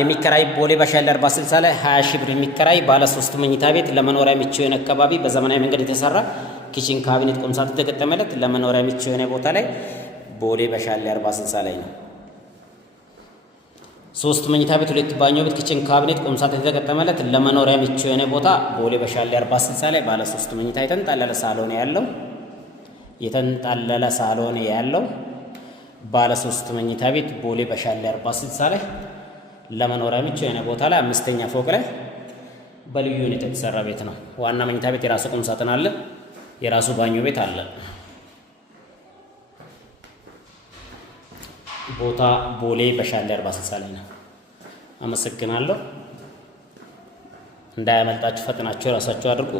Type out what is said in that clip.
የሚከራይ ቦሌ በሻሌ 40/60 ላይ 20 ሺህ ብር የሚከራይ ባለ 3 መኝታ ቤት ለመኖሪያ ምቹ የሆነ አካባቢ በዘመናዊ መንገድ የተሰራ ኪችን ካቢኔት ቁም ሳጥን ተገጠመለት ለመኖሪያ ምቹ የሆነ ቦታ ላይ ቦሌ በሻሌ 40/60 ላይ ነው። 3 መኝታ ቤት 2 ባኞ ቤት ኪችን ካቢኔት ቁም ሳጥን ተገጠመለት ለመኖሪያ ምቹ የሆነ ቦታ ቦሌ በሻሌ 40/60 ላይ ባለ 3 መኝታ የተንጣለለ ሳሎን ያለው ባለ 3 መኝታ ቤት ቦሌ በሻሌ 40/60 ላይ ለመኖሪያ ምቹ የሆነ ቦታ ላይ 5ኛ ፎቅ ላይ በልዩ ሁኔታ የተሰራ ቤት ነው። ዋና መኝታ ቤት የራሱ ቁም ሳጥን አለ፣ የራሱ ባኞ ቤት አለ። ቦታ ቦሌ በሻሌ 40/60 ላይ ነው። አመሰግናለሁ። እንዳያመልጣችሁ ፈጥናችሁ ራሳችሁ አድርጉ።